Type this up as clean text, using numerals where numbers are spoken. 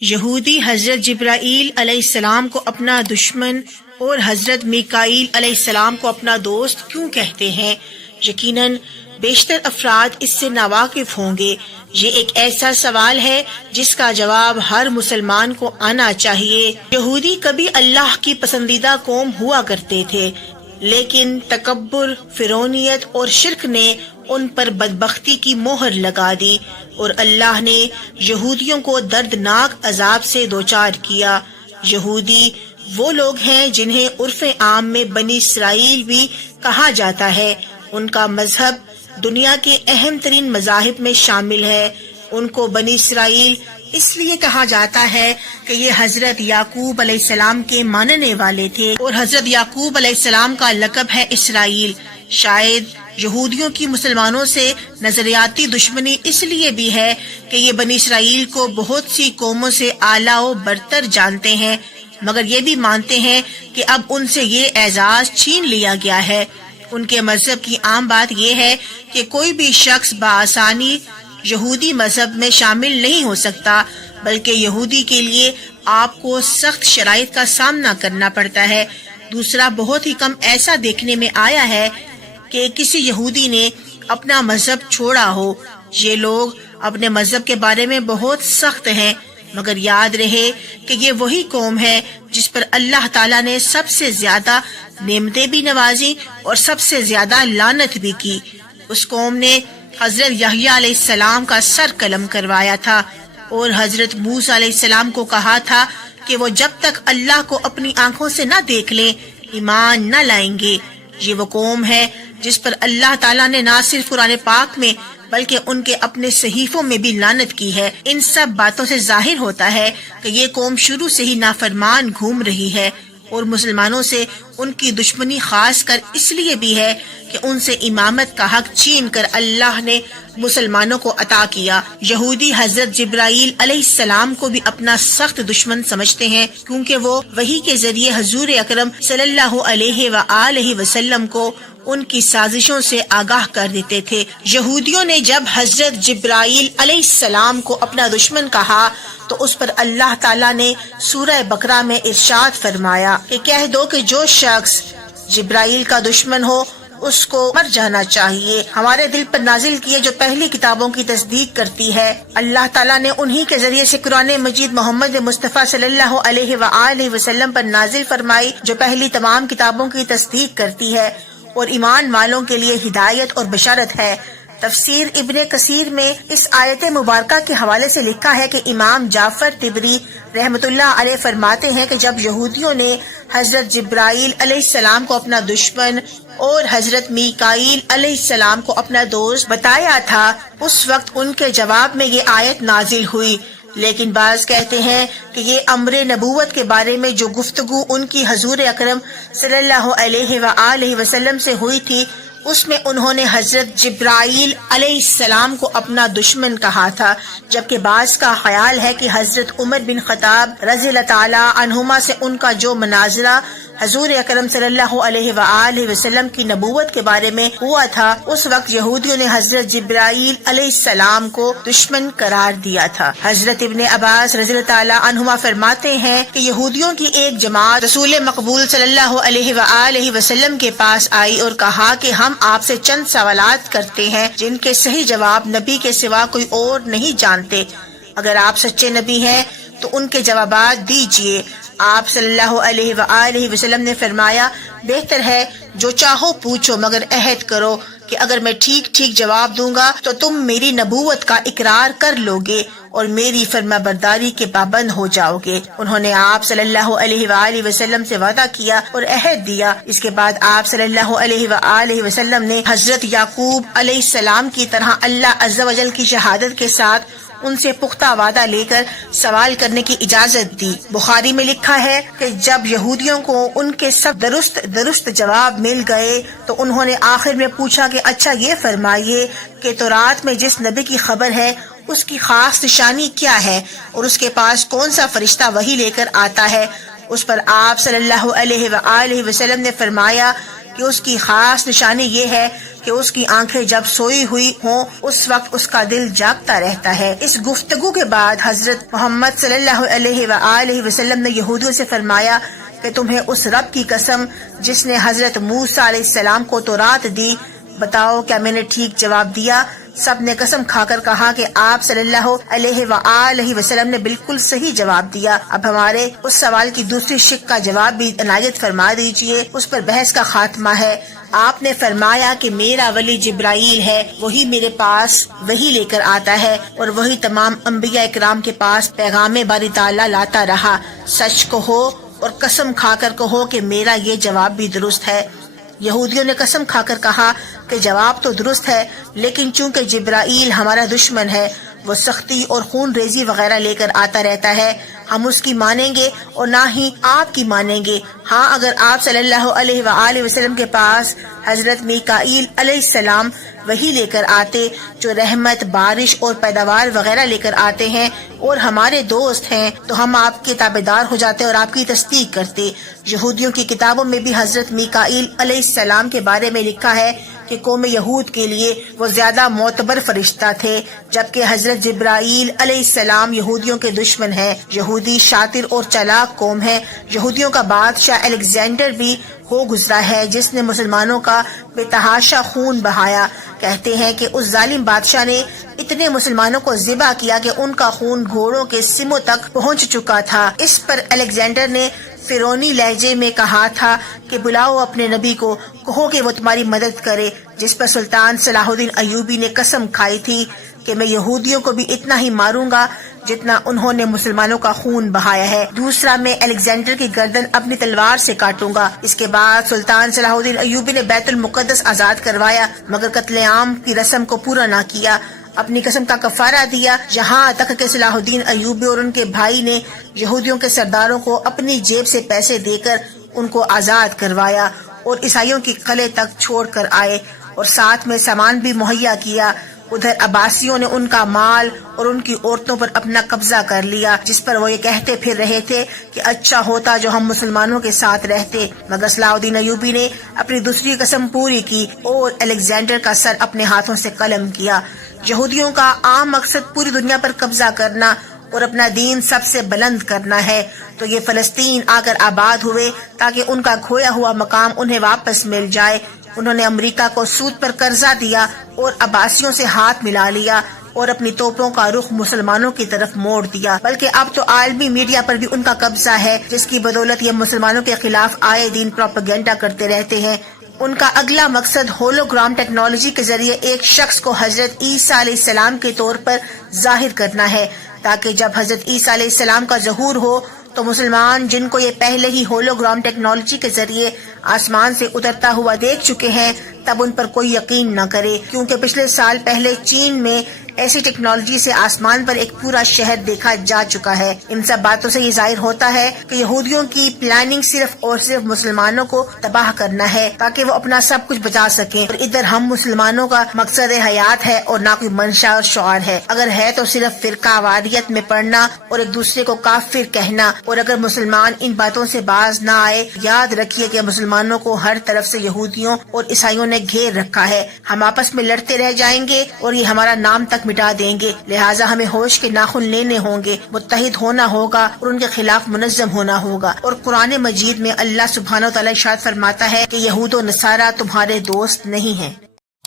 یہودی حضرت جبرائیل علیہ السلام کو اپنا دشمن اور حضرت میکائیل علیہ السلام کو اپنا دوست کیوں کہتے ہیں؟ یقیناً بیشتر افراد اس سے ناواقف ہوں گے۔ یہ ایک ایسا سوال ہے جس کا جواب ہر مسلمان کو آنا چاہیے۔ یہودی کبھی اللہ کی پسندیدہ قوم ہوا کرتے تھے، لیکن تکبر، فرعونیت اور شرک نے ان پر بدبختی کی مہر لگا دی اور اللہ نے یہودیوں کو دردناک عذاب سے دوچار کیا۔ یہودی وہ لوگ ہیں جنہیں عرف عام میں بنی اسرائیل بھی کہا جاتا ہے۔ ان کا مذہب دنیا کے اہم ترین مذاہب میں شامل ہے۔ ان کو بنی اسرائیل اس لیے کہا جاتا ہے کہ یہ حضرت یعقوب علیہ السلام کے ماننے والے تھے، اور حضرت یعقوب علیہ السلام کا لقب ہے اسرائیل۔ شاید یہودیوں کی مسلمانوں سے نظریاتی دشمنی اس لیے بھی ہے کہ یہ بنی اسرائیل کو بہت سی قوموں سے اعلیٰ و برتر جانتے ہیں، مگر یہ بھی مانتے ہیں کہ اب ان سے یہ اعزاز چھین لیا گیا ہے۔ ان کے مذہب کی عام بات یہ ہے کہ کوئی بھی شخص بآسانی یہودی مذہب میں شامل نہیں ہو سکتا، بلکہ یہودی کے لیے آپ کو سخت شرائط کا سامنا کرنا پڑتا ہے۔ دوسرا، بہت ہی کم ایسا دیکھنے میں آیا ہے کہ کسی یہودی نے اپنا مذہب چھوڑا ہو۔ یہ لوگ اپنے مذہب کے بارے میں بہت سخت ہیں، مگر یاد رہے کہ یہ وہی قوم ہے جس پر اللہ تعالیٰ نے سب سے زیادہ نعمتیں بھی نوازی اور سب سے زیادہ لعنت بھی کی۔ اس قوم نے حضرت یحییٰ علیہ السلام کا سر قلم کروایا تھا اور حضرت موسیٰ علیہ السلام کو کہا تھا کہ وہ جب تک اللہ کو اپنی آنکھوں سے نہ دیکھ لیں ایمان نہ لائیں گے۔ یہ وہ قوم ہے جس پر اللہ تعالیٰ نے نہ صرف قرآن پاک میں بلکہ ان کے اپنے صحیفوں میں بھی لعنت کی ہے۔ ان سب باتوں سے ظاہر ہوتا ہے کہ یہ قوم شروع سے ہی نافرمان گھوم رہی ہے، اور مسلمانوں سے ان کی دشمنی خاص کر اس لیے بھی ہے کہ ان سے امامت کا حق چھین کر اللہ نے مسلمانوں کو عطا کیا۔ یہودی حضرت جبرائیل علیہ السلام کو بھی اپنا سخت دشمن سمجھتے ہیں، کیونکہ وہ وحی کے ذریعے حضور اکرم صلی اللہ علیہ وآلہ وسلم کو ان کی سازشوں سے آگاہ کر دیتے تھے۔ یہودیوں نے جب حضرت جبرائیل علیہ السلام کو اپنا دشمن کہا تو اس پر اللہ تعالیٰ نے سورہ بقرہ میں ارشاد فرمایا کہ کہہ دو کہ جو شخص جبرائیل کا دشمن ہو اس کو مر جانا چاہیے۔ ہمارے دل پر نازل کیے جو پہلی کتابوں کی تصدیق کرتی ہے، اللہ تعالیٰ نے انہی کے ذریعے سے قرآن مجید محمد مصطفیٰ صلی اللہ علیہ وآلہ وسلم پر نازل فرمائی، جو پہلی تمام کتابوں کی تصدیق کرتی ہے اور ایمان والوں کے لیے ہدایت اور بشارت ہے۔ تفسیر ابن کثیر میں اس آیت مبارکہ کے حوالے سے لکھا ہے کہ امام جعفر طبری رحمۃ اللہ علیہ فرماتے ہیں کہ جب یہودیوں نے حضرت جبرائیل علیہ السلام کو اپنا دشمن اور حضرت میکائیل علیہ السلام کو اپنا دوست بتایا تھا، اس وقت ان کے جواب میں یہ آیت نازل ہوئی۔ لیکن بعض کہتے ہیں کہ یہ امر نبوت کے بارے میں جو گفتگو ان کی حضور اکرم صلی اللہ علیہ وآلہ وسلم سے ہوئی تھی، اس میں انہوں نے حضرت جبرائیل علیہ السلام کو اپنا دشمن کہا تھا، جبکہ بعض کا خیال ہے کہ حضرت عمر بن خطاب رضی اللہ تعالی عنہما سے ان کا جو مناظرہ حضور اکرم صلی اللہ علیہ وآلہ وسلم کی نبوت کے بارے میں ہوا تھا، اس وقت یہودیوں نے حضرت جبرائیل علیہ السلام کو دشمن قرار دیا تھا۔ حضرت ابن عباس رضی اللہ تعالی عنہما فرماتے ہیں کہ یہودیوں کی ایک جماعت رسول مقبول صلی اللہ علیہ وآلہ وسلم کے پاس آئی اور کہا کہ ہم آپ سے چند سوالات کرتے ہیں جن کے صحیح جواب نبی کے سوا کوئی اور نہیں جانتے۔ اگر آپ سچے نبی ہیں تو ان کے جوابات دیجئے۔ آپ صلی اللہ علیہ وآلہ وسلم نے فرمایا، بہتر ہے جو چاہو پوچھو، مگر عہد کرو کہ اگر میں ٹھیک ٹھیک جواب دوں گا تو تم میری نبوت کا اقرار کر لو گے اور میری فرما برداری کے پابند ہو جاؤ گے۔ انہوں نے آپ صلی اللہ علیہ وآلہ وسلم سے وعدہ کیا اور عہد دیا۔ اس کے بعد آپ صلی اللہ علیہ وآلہ وسلم نے حضرت یعقوب علیہ السلام کی طرح اللہ عز و جل کی شہادت کے ساتھ ان سے پختہ وعدہ لے کر سوال کرنے کی اجازت دی۔ بخاری میں لکھا ہے کہ جب یہودیوں کو ان کے سب درست جواب مل گئے تو انہوں نے آخر میں پوچھا کہ اچھا یہ فرمائیے کہ تورات میں جس نبی کی خبر ہے اس کی خاص نشانی کیا ہے اور اس کے پاس کون سا فرشتہ وحی لے کر آتا ہے؟ اس پر آپ صلی اللہ علیہ وآلہ وسلم نے فرمایا کہ اس کی خاص نشانی یہ ہے کہ اس کی آنکھیں جب سوئی ہوئی ہوں اس وقت اس کا دل جاگتا رہتا ہے۔ اس گفتگو کے بعد حضرت محمد صلی اللہ علیہ وآلہ وسلم نے یہودیوں سے فرمایا کہ تمہیں اس رب کی قسم جس نے حضرت موسیٰ علیہ السلام کو تورات دی، بتاؤ کیا میں نے ٹھیک جواب دیا؟ سب نے قسم کھا کر کہا کہ آپ صلی اللہ علیہ وآلہ وسلم نے بالکل صحیح جواب دیا۔ اب ہمارے اس سوال کی دوسری شق کا جواب بھی عنایت فرما دیجئے، اس پر بحث کا خاتمہ ہے۔ آپ نے فرمایا کہ میرا ولی جبرائیل ہے، وہی میرے پاس وہی لے کر آتا ہے اور وہی تمام انبیاء اکرام کے پاس پیغام باری تعالیٰ لاتا رہا۔ سچ کہو اور قسم کھا کر کہو کہ میرا یہ جواب بھی درست ہے۔ یہودیوں نے قسم کھا کر کہا کہ جواب تو درست ہے، لیکن چونکہ جبرائیل ہمارا دشمن ہے، وہ سختی اور خون ریزی وغیرہ لے کر آتا رہتا ہے، ہم اس کی مانیں گے اور نہ ہی آپ کی مانیں گے۔ ہاں اگر آپ صلی اللہ علیہ وآلہ وسلم کے پاس حضرت میکائیل علیہ السلام وہی لے کر آتے جو رحمت، بارش اور پیداوار وغیرہ لے کر آتے ہیں اور ہمارے دوست ہیں، تو ہم آپ کے تابعدار ہو جاتے اور آپ کی تصدیق کرتے۔ یہودیوں کی کتابوں میں بھی حضرت میکائیل علیہ السلام کے بارے میں لکھا ہے کہ قوم یہود کے لیے وہ زیادہ معتبر فرشتہ تھے، جبکہ حضرت جبرائیل علیہ السلام یہودیوں کے دشمن ہیں۔ یہودی شاطر اور چالاک قوم ہے۔ یہودیوں کا بادشاہ الیگزینڈر بھی ہو گزرا ہے جس نے مسلمانوں کا بے تحاشا خون بہایا۔ کہتے ہیں کہ اس ظالم بادشاہ نے اتنے مسلمانوں کو ذبح کیا کہ ان کا خون گھوڑوں کے سموں تک پہنچ چکا تھا۔ اس پر الیگزینڈر نے فرعونی لہجے میں کہا تھا کہ بلاؤ اپنے نبی کو، کہو کہ وہ تمہاری مدد کرے، جس پر سلطان صلاح الدین ایوبی نے قسم کھائی تھی کہ میں یہودیوں کو بھی اتنا ہی ماروں گا جتنا انہوں نے مسلمانوں کا خون بہایا ہے۔ دوسرا، میں الیگزینڈر کی گردن اپنی تلوار سے کاٹوں گا۔ اس کے بعد سلطان صلاح الدین ایوبی نے بیت المقدس آزاد کروایا، مگر قتل عام کی رسم کو پورا نہ کیا، اپنی قسم کا کفارہ دیا، یہاں تک کہ صلاح الدین ایوبی اور ان کے بھائی نے یہودیوں کے سرداروں کو اپنی جیب سے پیسے دے کر ان کو آزاد کروایا اور عیسائیوں کی قلعے تک چھوڑ کر آئے اور ساتھ میں سامان بھی مہیا کیا۔ ادھر عباسیوں نے ان کا مال اور ان کی عورتوں پر اپنا قبضہ کر لیا، جس پر وہ یہ کہتے پھر رہے تھے کہ اچھا ہوتا جو ہم مسلمانوں کے ساتھ رہتے، مگر صلاح الدین ایوبی نے اپنی دوسری قسم پوری کی اور الیگزینڈر کا سر اپنے ہاتھوں سے قلم کیا۔ یہودیوں کا عام مقصد پوری دنیا پر قبضہ کرنا اور اپنا دین سب سے بلند کرنا ہے، تو یہ فلسطین آ کر آباد ہوئے تاکہ ان کا کھویا ہوا مقام انہیں واپس مل جائے۔ انہوں نے امریکہ کو سود پر قرضہ دیا اور عباسیوں سے ہاتھ ملا لیا اور اپنی توپوں کا رخ مسلمانوں کی طرف موڑ دیا، بلکہ اب تو عالمی میڈیا پر بھی ان کا قبضہ ہے، جس کی بدولت یہ مسلمانوں کے خلاف آئے دن پروپیگنڈا کرتے رہتے ہیں۔ ان کا اگلا مقصد ہولوگرام ٹیکنالوجی کے ذریعے ایک شخص کو حضرت عیسیٰ علیہ السلام کے طور پر ظاہر کرنا ہے، تاکہ جب حضرت عیسیٰ علیہ السلام کا ظہور ہو تو مسلمان جن کو یہ پہلے ہی ہولوگرام ٹیکنالوجی کے ذریعے آسمان سے اترتا ہوا دیکھ چکے ہیں، تب ان پر کوئی یقین نہ کرے، کیونکہ پچھلے سال پہلے چین میں ایسی ٹیکنالوجی سے آسمان پر ایک پورا شہر دیکھا جا چکا ہے۔ ان سب باتوں سے یہ ظاہر ہوتا ہے کہ یہودیوں کی پلاننگ صرف اور صرف مسلمانوں کو تباہ کرنا ہے تاکہ وہ اپنا سب کچھ بچا سکیں، اور ادھر ہم مسلمانوں کا مقصد حیات ہے اور نہ کوئی منشا اور شعار ہے۔ اگر ہے تو صرف فرقہ واریت میں پڑنا اور ایک دوسرے کو کافر کہنا، اور اگر مسلمان ان باتوں سے باز نہ آئے، یاد رکھیے کہ مسلمانوں کو ہر طرف سے یہودیوں اور عیسائیوں نے گھیر رکھا ہے، ہم آپس میں لڑتے رہ جائیں گے اور یہ ہمارا نام تک مٹا دیں گے، لہٰذا ہمیں ہوش کے ناخن لینے ہوں گے، متحد ہونا ہوگا اور ان کے خلاف منظم ہونا ہوگا۔ اور قرآن مجید میں اللہ سبحانہ و تعالیٰ ارشاد فرماتا ہے کہ یہود و نصارہ تمہارے دوست نہیں ہیں۔